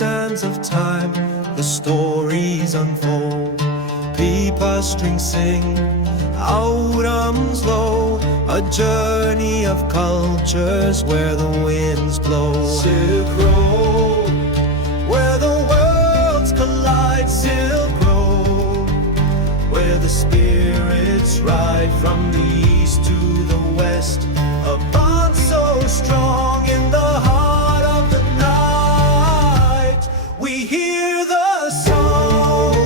sands of time, the stories unfold. Pipa strings sing, autumn's low, a journey of cultures where the winds blow. Silk Road, where the worlds collide. Silk Road, where the spirits ride from the east to the west. A bond so strong in the heart of the night. We hear the song.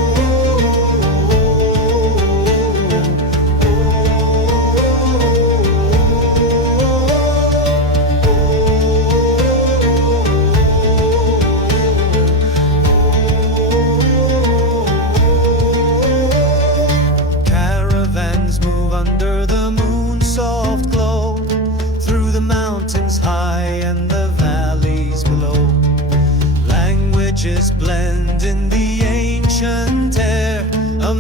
Caravans move under the moon's soft glow, through the mountains high and the valleys below. Languages blend in the ancient air, a